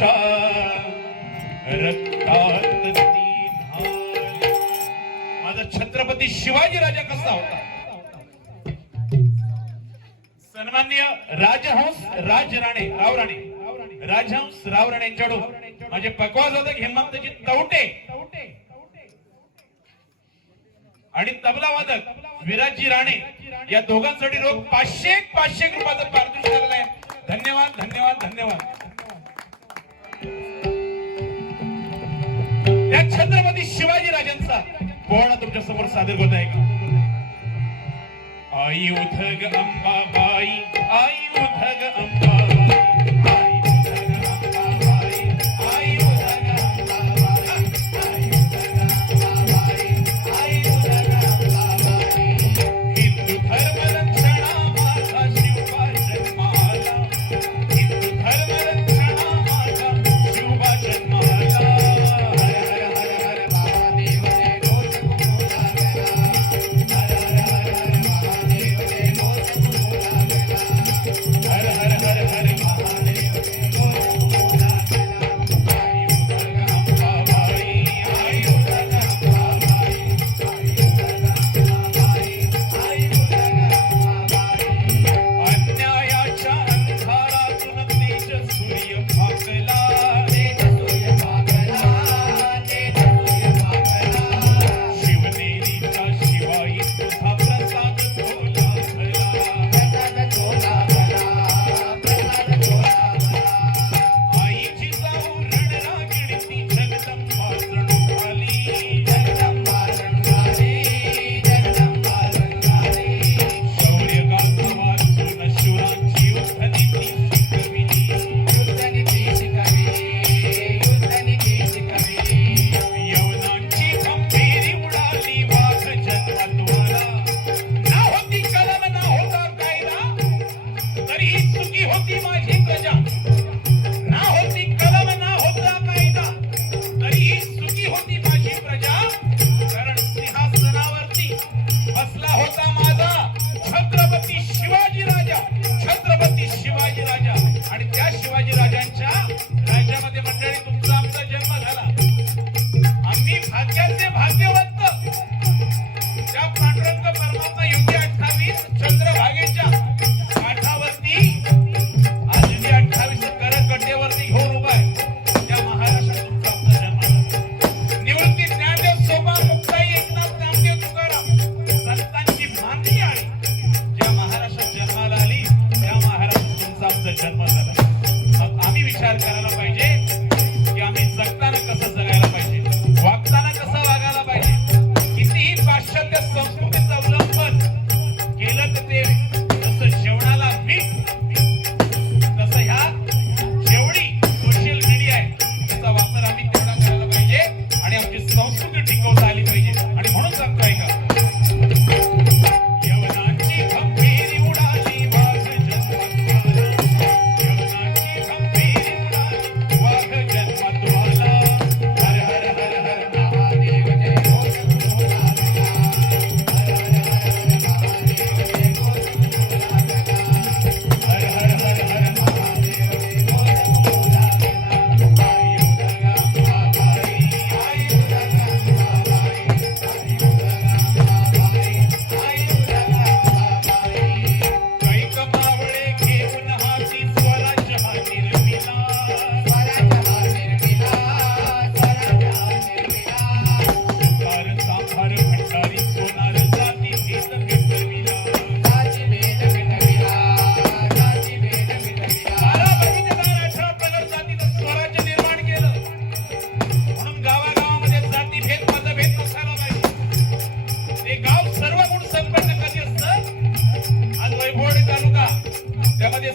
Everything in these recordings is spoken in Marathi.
आशा रक्तात माझा छत्रपती शिवाजी राजा कसा होता? सन्माननीय राजहंस राजराणे राजहंस रावराणे यांच्याकडून माझे पकवाजवादक हेमंतजी तवटे आणि तबला वादक विराजी राणे या दोघांसाठी रोख 500 रुपयाचा पारितोषिक आलेला आहे. धन्यवाद धन्यवाद धन्यवाद. त्या छत्रपती शिवाजी राजांचा पोवाडा तुमच्या समोर सादर होत आहे का? आई उठग अंबाबाई, आई उठग अंबाबाई,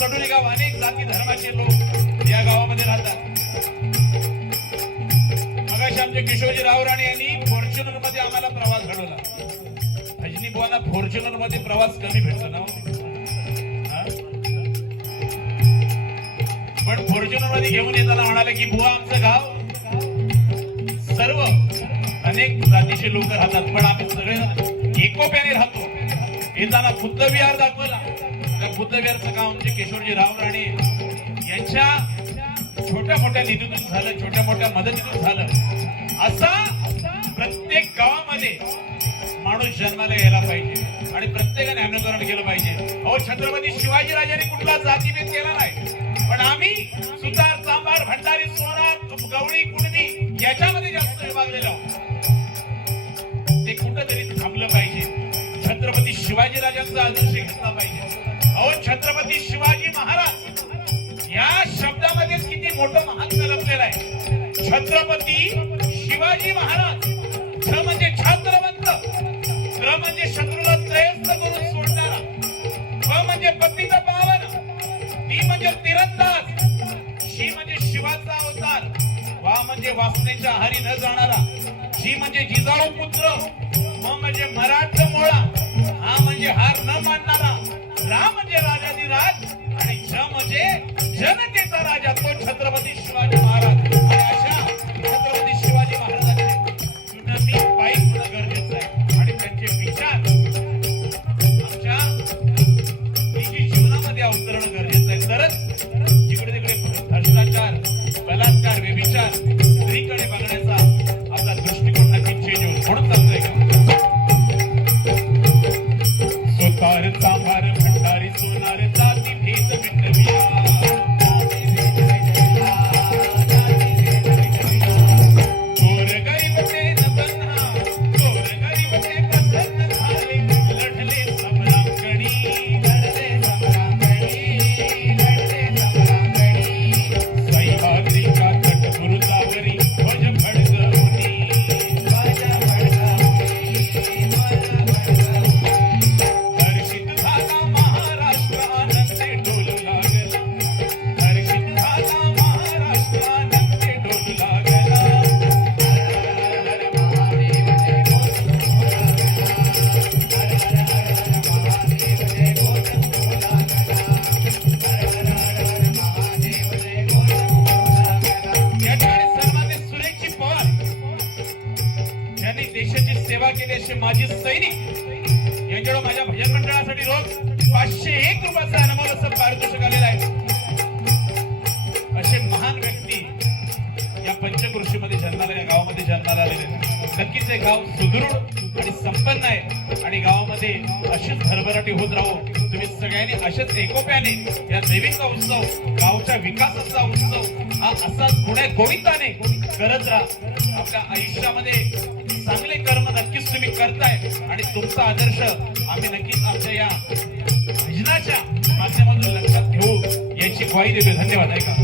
सडोली गाव अनेक जाती धर्माचे लोक या गावामध्ये राहतात. मगाशी आमचे किशोरजी रावराणे यांनी फॉर्च्युनर मध्ये आम्हाला प्रवास घडवला. भजनी बुवांना फॉर्च्युनर मध्ये प्रवास कमी भेटतो ना, पण फॉर्च्युनर मध्ये घेऊन येताना म्हणाले की बुवा आमचं गाव सर्व अनेक जातीचे लोक राहतात, पण आम्ही सगळे एकोप्याने राहतो. येताना बुद्ध विहार दाखवला. त्या बुद्ध विहारचं काम आमचे किशोरजी रावराणे यांच्या छोट्या मोठ्या निधीतून झालं, छोट्या मोठ्या मदतीतून झालं. असा प्रत्येक गावामध्ये माणूस जन्माला यायला पाहिजे आणि प्रत्येकाने अनुकरण केलं पाहिजे. अहो, छत्रपती शिवाजी राजांनी कुठला जातीभेद केला नाही, पण आम्ही सुतार, चांभार, भंडारी, सोनार, गवळी, कुणबी याच्यामध्ये जास्त विभागलेलो आहोत. ते कुठंतरी थांबलं पाहिजे. छत्रपती शिवाजी राजांचा आदर्श घेतला पाहिजे. अहो, छत्रपती शिवाजी महाराज या शब्दामध्ये किती मोठं महात्म्य लपलेलं आहे. छत्रपती शिवाजी महाराज, छ म्हणजे छात्रवंत, त्र म्हणजे शत्रूला त्रयस्थ करून सोडणारा, प म्हणजे पतित पावन, ती म्हणजे तिरंदाज, शी म्हणजे शिवाचा अवतार, वा म्हणजे वासनेच्या आहारी न जाणारा, जी म्हणजे जिजाऊ पुत्र, म म्हणजे मराठा मोळा, हा म्हणजे हार न मानणारा, रा म्हणजे राजाधिराज आणि ज म्हणजे जनतेचा राजा, तो छत्रपती शिवाजी महाराज. आणि अशा छत्रपती शिवाजी महाराजांचे सुनामी पायी होणं गरजेचं आहे आणि त्यांचे विचार आमच्या निजी जीवनामध्ये अवतरणं गरजेचं आहे. तरच जिकडे तिकडे भ्रष्टाचार, बलात्कार, व्यभिचार, स्त्रीकडे बघण्याचा आपला दृष्टिकोन नक्की चेंज होईल. म्हणून सांगतोय का, सुतार, चांभार, भंडारी, सोनार, जाती भेद मिटविया, चोर गरीब ते न बन्हा, चोर गरीब ते प्रसन्न झाले, लढले समरांगणी, लढले समरांगणी, लढले समरांगणी, सह्याद्रीच्या तटबुरुजावरी ध्वज फडकवली, ध्वज फडकवली, ध्वज फडकवली. हर्षित झाला महाराष्ट्र, आनंदे डोलू लागला, हर्षित झाला महाराष्ट्र, आनंदे डोलू लागला. हर हर महादेव जय बोल लागला, हर हर महादेव जय बोल लागला, हर हर महादेव जय बोल लागला. या ठिकाणी सन्माननीय सुरेशजी पवार यांनी देशाची सेवा केली असे माजी सैनिक यांच्याकडे माझ्या भजन मंडळासाठी रोज 501 रुपयाचा अनमोल असं पारितोषिक आलेलं आहे. असे महान व्यक्ती या पंचकृषीमध्ये जन्माला, या गावामध्ये जन्माला आलेले. नक्कीच हे गाव सुदृढ आणि संपन्न आहे आणि गावामध्ये अशीच भरभराटी होत राहो. तुम्ही सगळ्यांनी अशाच एकोप्याने या देवीचा उत्सव, गावच्या विकासाचा उत्सव हा असाच पुढे गोविंदाने करत राहा. आपल्या आयुष्यामध्ये चांगले कर्म नक्कीच तुम्ही करताय आणि तुमचा आदर्श आम्ही नक्कीच आमच्या या भजनाच्या माध्यमातून लक्षात घेऊ याची ग्वाही देतो. धन्यवाद. आहे का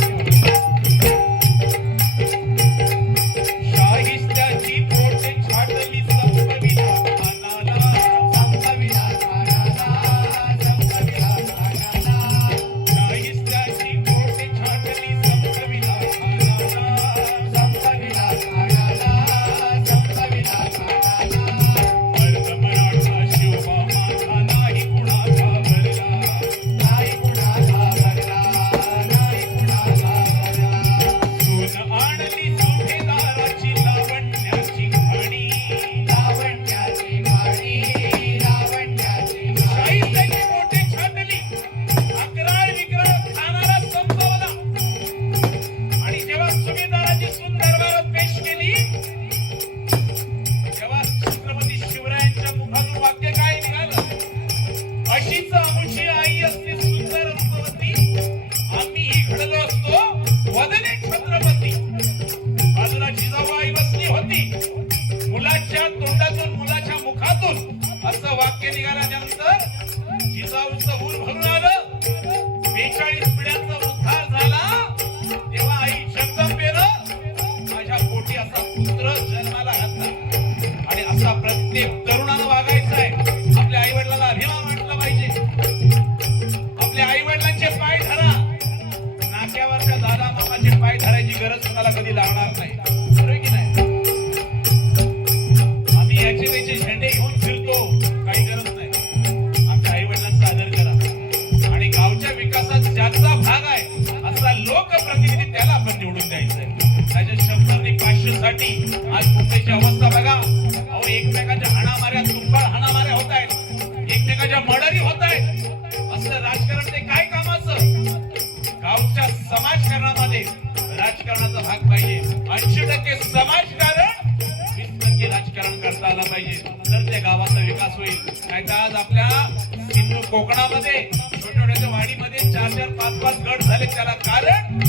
शाहिस्त्याची पोटे छाटली संपविला खानाला, संपविला खानाला, संपविला खानाला, शाहिस्त्याची पोटे छाटली संपविला खानाला, संपविला खानाला, संपविला खानाला. मर्द मराठा शिवबा माझा नाही कुणाचा भरला, नाही कुणाचा भरला, नाही कुणाचा भरला. सून आणली सुभेदाराची लावण्याची खाणी, लावण्याची खाणी, लावण्याची खाणी. शाहिस्त्याची पोटे छाटली, अकराळ विक्राळ खाणारा संपवला. आणि जेव्हा सुभेदाराची सून दरबारात पेश केली तेव्हा छत्रपती शिवरायांच्या मुखातून वाक्य काय निघालं, अशीच आमुची आई असते सुंदर रूपवती, आम्हीही घडलो असतो वदने छत्रपती. बाजूला जिजाबाई बसली होती, मुलाच्या तोंडातून, मुलाच्या मुखातून असं वाक्य निघाल्यानंतर जिजाऊचं ऊर भरून आलं. 42 पिढ्यांचा उद्धार झाला. तेव्हा आई जगदंबेनं माझ्या पोटी असा पुत्र जन्माला घातला. आणि असा प्रत्येक तरुणानं वागायचं आहे. आपल्या आई वडिलांना अभिमान वाटला पाहिजे. आपल्या आई वडिलांचे पाय धरा. नाक्यावरच्या दादा मामाचे पाय धरायची गरज तुम्हाला कधी लागणार नाही. बरोबर की नाही? आम्ही याचे त्याचे झेंडे घेऊन फिरतो, काही गरज नाही. आमच्या आई वडिलांचा आदर करा आणि गावच्या विकासात ज्याचा भाग आहे असा लोकप्रतिनिधी त्याला आपण निवडून द्यायचा आहे. त्याच्या 100 आणि 500 साठी आज मुंबईची अवस्था बघा. अहो, एकमेकाच्या हाणामाऱ्या, तुंबाळ हाणामाऱ्या होत आहेत, एकमेकाच्या मर्डरी होत आहेत. असं राजकारण ते काय कामाचं? गावच्या समाजकारणामध्ये राजकारणाचा भाग पाहिजे. 80% समाजकारण, 20% राजकारण करता आलं पाहिजे. तर त्या गावाचा विकास होईल. नाही तर आज आपल्या हिंदू कोकणामध्ये छोट्या छोट्या वाडीमध्ये 4-4, 5-5 गट झाले. त्याला कारण